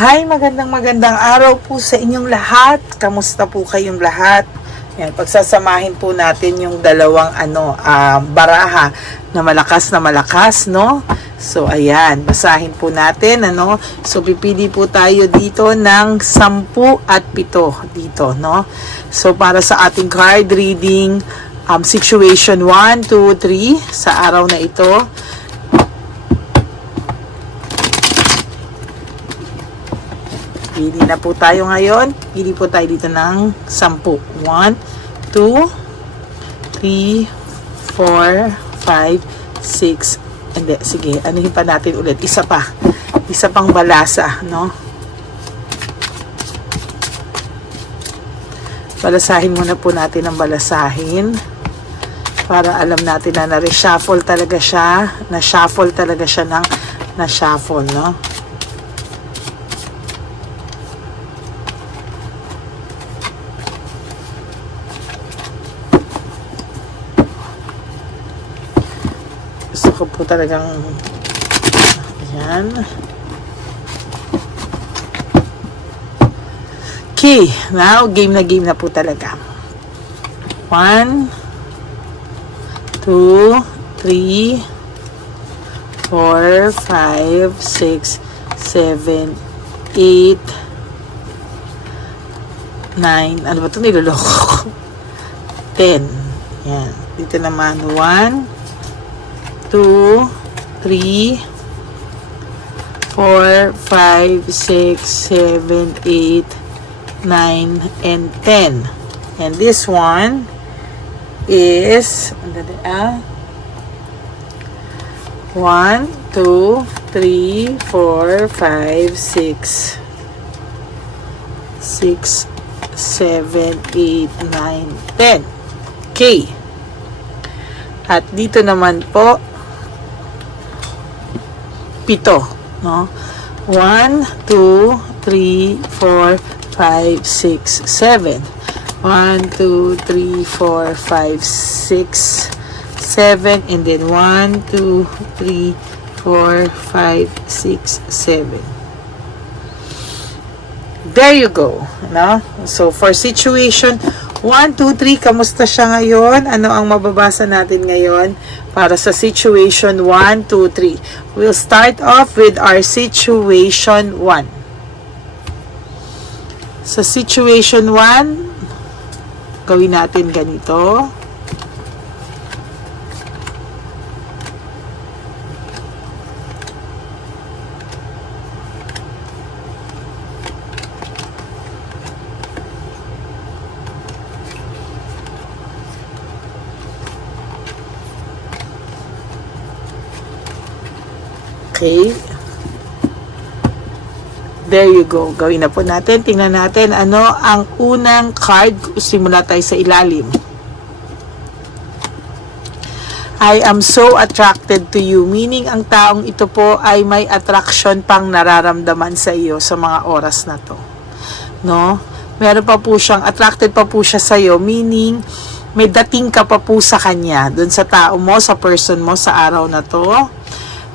Hi, magandang araw po sa inyong lahat. Kamusta po kayong lahat? Yan, pagsasamahin po natin yung dalawang baraha na malakas, no? So ayan, basahin po natin, So pipili po tayo dito ng 10 at 7 dito, no? So para sa ating card reading, situation 1, 2, 3 sa araw na ito. Pili na po tayo ngayon. Pili po tayo dito ng 10. 1, 2, 3, 4, 5, 6. Hindi, sige, anuhin pa natin ulit. Isa pa. Isa pang balasa, no? Balasahin muna po natin ang balasahin. Para alam natin na na-reshuffle talaga siya. Na-shuffle talaga siya ng na-shuffle, no? Gusto ko po talagang ayan. Okay, now game na po talaga. 1, 2, 3, 4, 5, 6, 7, 8, 9. Ano ba ito? Niloloko ko. 10. Yan. Dito naman 1, 2, 3, 4, 5, 6, 7, 8, 9, and 10. And this one is 1, 2, 3, 4, 5, 6, 7, 8, 9, 10. Okay. At dito naman po 7, no? 1, 2, 3, 4, 5, 6, 7. 1, 2, 3, 4, 5, 6, 7, and then 1, 2, 3, 4, 5, 6, 7. There you go, no? So for situation 1, 2, 3, kamusta siya ngayon? Ano ang mababasa natin ngayon para sa situation 1, 2, 3? We'll start off with our situation 1. Sa situation 1, gawin natin ganito. Okay. There you go. Gawin na po natin. Tingnan natin ano ang unang card. Simula tayo sa ilalim. I am so attracted to you. Meaning, ang taong ito po ay may attraction pang nararamdaman sa iyo sa mga oras na to. No? Meron pa po siyang, attracted pa po siya sa iyo. Meaning, may dating ka pa po sa kanya. Doon sa tao mo, sa person mo, sa araw na to.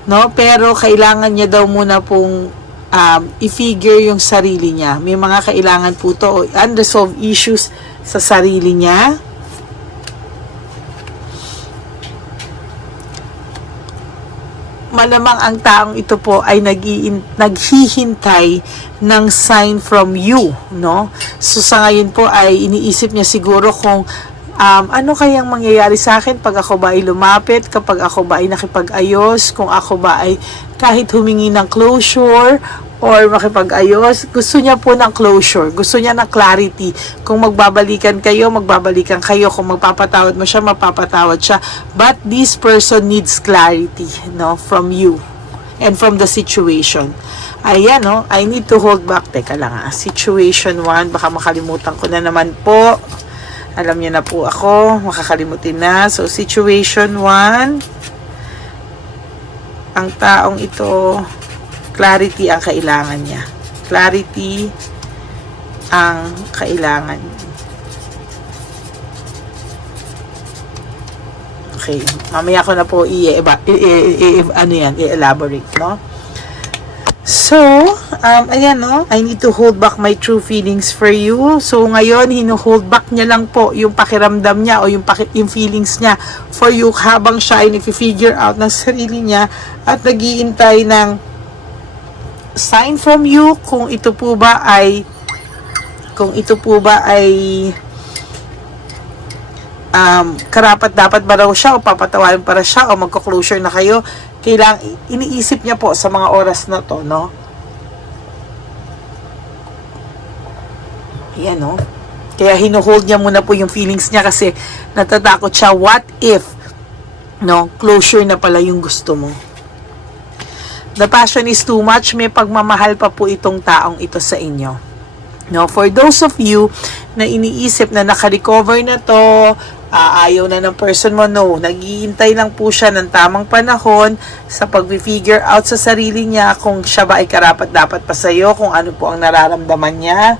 No, pero kailangan niya daw muna pong i-figure yung sarili niya. May mga kailangan po to, unresolved issues sa sarili niya. Malamang ang taong ito po ay naghihintay ng sign from you, no? So sa ngayon po ay iniisip niya siguro kung ano kayang mangyayari sa akin pag ako ba ay lumapit, kapag ako ba ay nakipag-ayos, kung ako ba ay kahit humingi ng closure or makipag-ayos. Gusto niya po ng closure, gusto niya ng clarity. Kung magbabalikan kayo, magbabalikan kayo. Kung magpapatawad mo siya, mapapatawad siya. But this person needs clarity, no, from you and from the situation. Ayan, no, I need to hold back. Teka lang, situation 1, baka makalimutan ko na naman po. Alam niyo na po ako, makakalimutin na. So, situation 1, ang taong ito, clarity ang kailangan niya. Clarity ang kailangan. Okay, mamaya ko na po i-elaborate, no? So, ayan no, I need to hold back my true feelings for you. So, ngayon, hino-hold back niya lang po yung pakiramdam niya o yung feelings niya for you habang siya ay nag-figure out ng sarili niya at nag-iintay ng sign from you kung ito po ba ay karapat dapat ba raw siya o papatawarin para siya o magko-closure na kayo. Kailangan iniisip niya po sa mga oras na to, no? Ayan, no? Kaya hinuhold niya muna po yung feelings niya kasi natatakot siya, what if, no, closure na pala yung gusto mo. The passion is too much, may pagmamahal pa po itong taong ito sa inyo. No, for those of you na iniisip na naka-recover na to, ayaw na ng person mo, no, naghihintay lang po siya ng tamang panahon sa pag-figure out sa sarili niya kung siya ba ay karapat dapat pa sa'yo, kung ano po ang nararamdaman niya.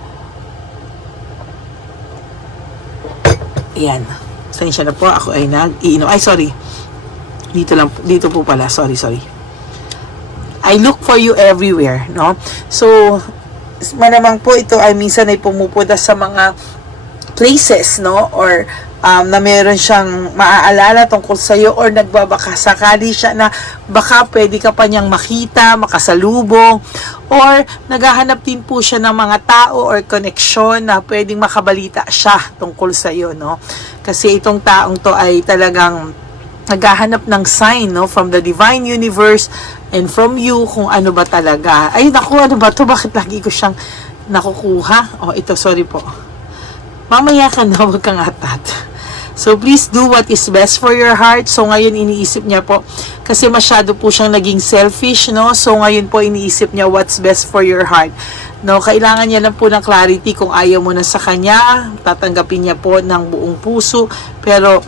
Ayan. Sensya na po, ako ay nag-iinom. Ay, sorry. Dito po pala. Sorry. I look for you everywhere, no? So, malamang po ito ay minsan ay pumupunta sa mga places, no? Or na meron siyang maaalala tungkol sa iyo or nagbabaka sakali siya na baka pwede ka pa niyang makita, makasalubong, or naghahanap din po siya ng mga tao or connection na pwedeng makabalita siya tungkol sa iyo, no? Kasi itong taong to ay talagang naghahanap ng sign, no, from the divine universe and from you kung ano ba talaga. Ay, naku, ano ba to? Bakit lagi ko siyang nakukuha? Oh, ito, sorry po. Mamaya ka na, huwag kang atat. So, please do what is best for your heart. So, ngayon iniisip niya po, kasi masyado po siyang naging selfish, no? So, ngayon po iniisip niya what's best for your heart. No, kailangan niya lang po ng clarity kung ayaw mo na sa kanya, tatanggapin niya po ng buong puso, pero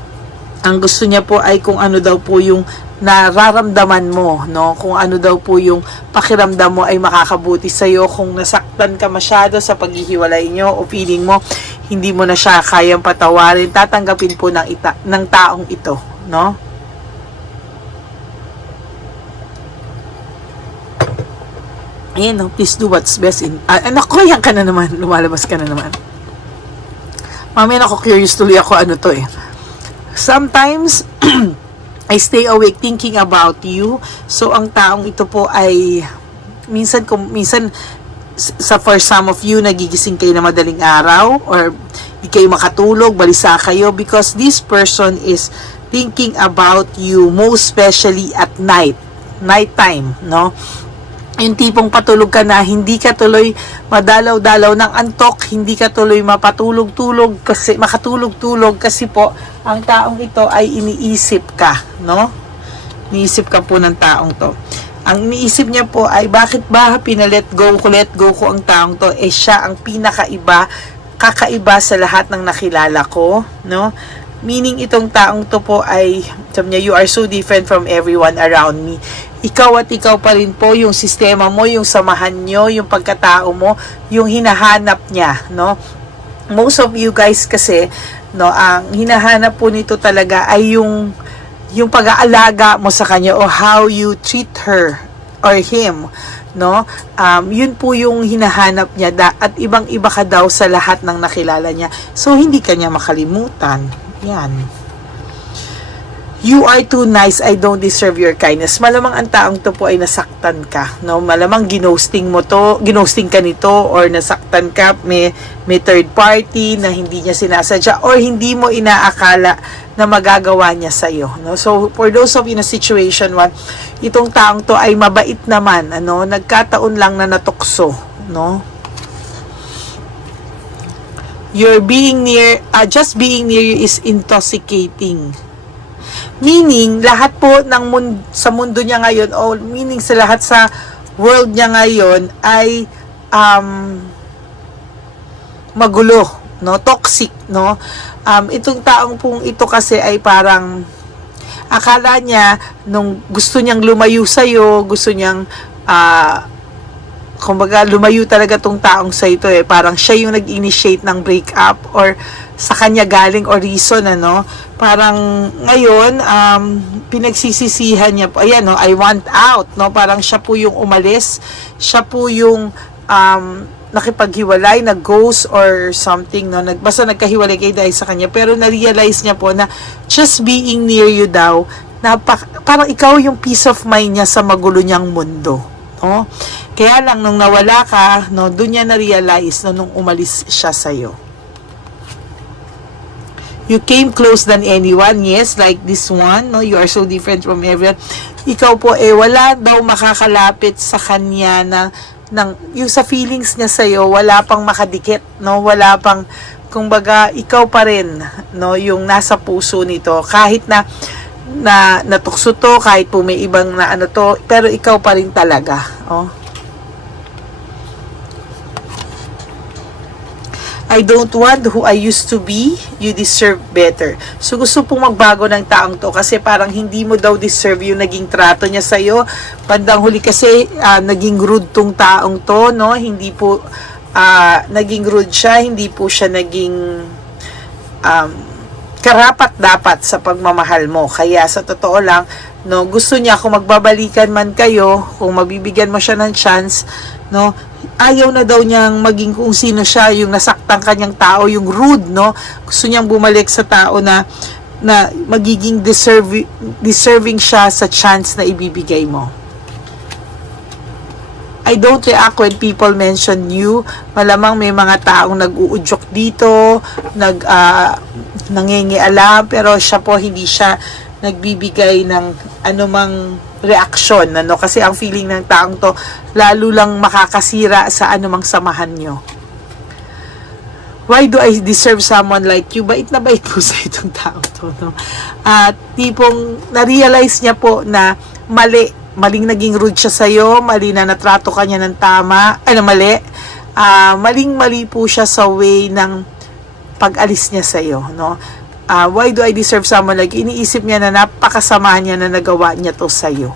ang gusto niya po ay kung ano daw po yung nararamdaman mo, no? Kung ano daw po yung pakiramdam mo ay makakabuti sa iyo, kung nasaktan ka masyado sa paghihiwalay niyo o feeling mo hindi mo na siya kayang patawarin, tatanggapin po ng taong ito, no? Ayan, no? Please do what's best in... anak ko, yan ka na naman. Lumalabas ka na naman. Mamaya ako curious tuloy ako ano to eh. Sometimes, I stay awake thinking about you. So, ang taong ito po ay minsan for some of you, nagigising kayo na madaling araw or di kayo makatulog, balisa kayo because this person is thinking about you, most especially at nighttime, no? Yung tipong patulog ka na, hindi ka tuloy madalaw-dalaw ng antok, hindi ka tuloy makatulog-tulog kasi po ang taong ito ay iniisip ka, no? Iniisip ka po ng taong to. Ang iniisip niya po ay bakit ba let go ko ang taong to, siya ang kakaiba sa lahat ng nakilala ko, no? Meaning itong taong to po ay, sabi niya, you are so different from everyone around me. Ikaw at ikaw pa rin po, yung sistema mo, yung samahan nyo, yung pagkatao mo, yung hinahanap niya, no? Most of you guys kasi, no, ang hinahanap po nito talaga ay yung pag-aalaga mo sa kanya o how you treat her or him, no? Yun po yung hinahanap niya at ibang-iba ka daw sa lahat ng nakilala niya. So, hindi ka niya makalimutan. Yan. You are too nice, I don't deserve your kindness. Malamang ang taong to po ay nasaktan ka, no? Malamang ginosting ka nito or nasaktan ka, may third party na hindi niya sinasadya or hindi mo inaakala na magagawa niya sa iyo, no? So for those of you in a situation 1, itong taong to ay mabait naman, ano, nagkataon lang na natukso, no? Just being near you is intoxicating. Meaning, lahat po sa mundo niya ngayon, o meaning sa lahat sa world niya ngayon, ay magulo, no? Toxic, no? Itong taong pong ito kasi ay parang, akala niya, nung gusto niyang lumayo sa'yo, gusto niyang, kumbaga, lumayo talaga tong taong sa ito eh. Parang siya yung nag-initiate ng breakup or sa kanya galing or reason, ano. Parang ngayon, pinagsisisihan niya po, ayan, no, I want out, no, parang siya po yung umalis, siya po yung nakipaghiwalay, nag-ghost or something, no, basta nagkahiwalay kayo dahil sa kanya, pero na-realize niya po na just being near you daw, parang ikaw yung peace of mind niya sa magulo niyang mundo, no. Kaya lang nung nawala ka, no, doon niya na-realize, no, nung umalis siya sa'yo. You came close than anyone, yes, like this one, no, you are so different from everyone. Ikaw po, wala daw makakalapit sa kanya yung sa feelings niya sa'yo, wala pang makadikit, no, wala pang, kumbaga, ikaw pa rin, no, yung nasa puso nito, kahit na natukso to, kahit po may ibang na ano to, pero ikaw pa rin talaga, oh. I don't want who I used to be, you deserve better. So gusto pong magbago ng taong to kasi parang hindi mo daw deserve yung naging trato niya sa'yo. Bandang huli kasi naging rude tong taong to, no? Hindi po naging rude siya, hindi po siya naging karapat dapat sa pagmamahal mo. Kaya sa totoo lang, no, gusto niya kung magbabalikan man kayo, kung mabibigyan mo siya ng chance, no, ayaw na daw niyang maging kung sino siya, yung nasaktan kanyang tao, yung rude, no, gusto niyang bumalik sa tao na magiging deserving siya sa chance na ibibigay mo. I don't react when people mention you. Malamang may mga taong nag-uudyok dito, nangingialam, pero siya po hindi siya nagbibigay ng anumang reaksyon, ano, kasi ang feeling ng taong to lalo lang makakasira sa anumang samahan nyo. Why do I deserve someone like you? Bait na bait po sa itong tao to, no? At tipong na-realize niya po na maling naging rude siya sa'yo, mali na natrato ka niya ng tama, maling-mali po siya sa way ng pag-alis niya sa'yo, no? Why do I deserve someone like you? Iniisip niya na napakasama niya na nagawa niya to sa'yo,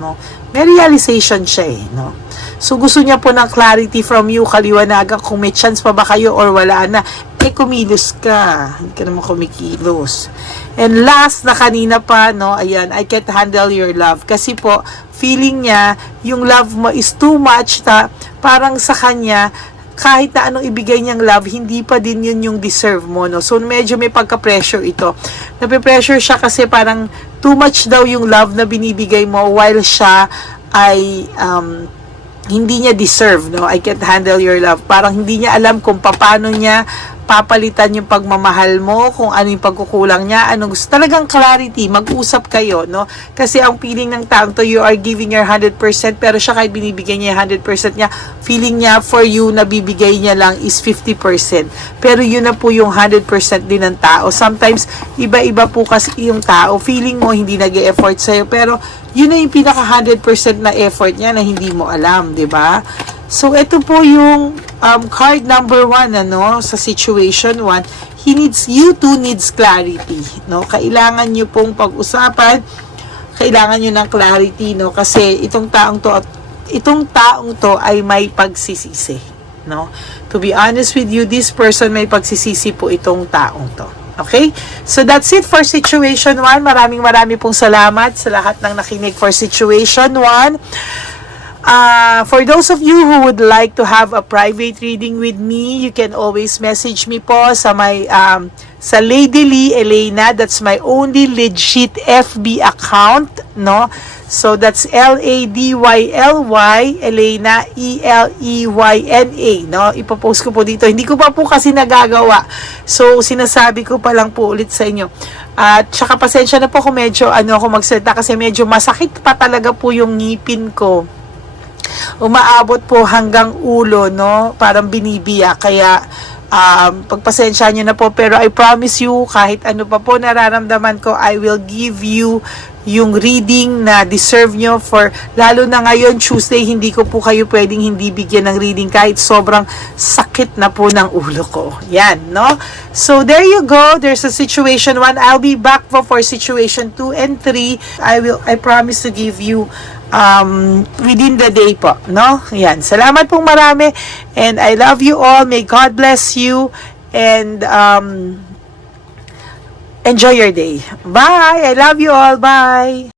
no? May realization siya, no? So gusto niya po ng clarity from you, kaliwanagan kung may chance pa ba kayo or wala na. Kumilos ka, hindi ka naman kumikilos. And last na kanina pa, no, ayan, I can't handle your love. Kasi po, feeling niya, yung love mo is too much na parang sa kanya, kahit na anong ibigay niyang love, hindi pa din yun yung deserve mo, no? So, medyo may pagka-pressure ito. Nape-pressure siya kasi parang too much daw yung love na binibigay mo while siya ay hindi niya deserve, no? I can't handle your love. Parang hindi niya alam kung paano niya papalitan yung pagmamahal mo, kung ano yung pagkukulang niya, anong gusto. Talagang clarity, mag-usap kayo, no? Kasi ang feeling ng taong to, you are giving your 100%, pero siya kahit binibigay niya 100% niya, feeling niya for you na bibigay niya lang is 50%. Pero yun na po yung 100% din ng tao. Sometimes, iba-iba po kasi yung tao. Feeling mo hindi nag-e-effort sa'yo, pero yun na yung pinaka 100% na effort niya na hindi mo alam, di ba? So, ito po yung card number 1, ano, sa situation 1. You two needs clarity, no? Kailangan nyo pong pag-usapan, kailangan nyo ng clarity, no? Kasi itong taong to ay may pagsisisi, no? To be honest with you, this person may pagsisisi po itong taong to. Okay? So, that's it for situation 1. Maraming pong salamat sa lahat ng nakinig for situation 1. For those of you who would like to have a private reading with me, you can always message me po sa my sa Lady Lee Elena. That's my only legit FB account, no? So that's LADYLY Elena ELEYNA, no? Ipopost ko po dito. Hindi ko pa po kasi nagagawa. So sinasabi ko pa lang po ulit sa inyo. At saka pasensya na po kung medyo ako magsalita kasi medyo masakit pa talaga po yung ngipin ko. Umaabot po hanggang ulo, no? Parang binibiyak. Kaya, pagpasensya nyo na po. Pero I promise you, kahit ano pa po nararamdaman ko, I will give you yung reading na deserve nyo for, lalo na ngayon, Tuesday, hindi ko po kayo pwedeng hindi bigyan ng reading kahit sobrang sakit na po ng ulo ko. Yan, no? So, there you go. There's a situation 1. I'll be back for situation 2 and 3. I promise to give you within the day po, no? Yan. Salamat pong marami and I love you all. May God bless you and enjoy your day. Bye! I love you all. Bye!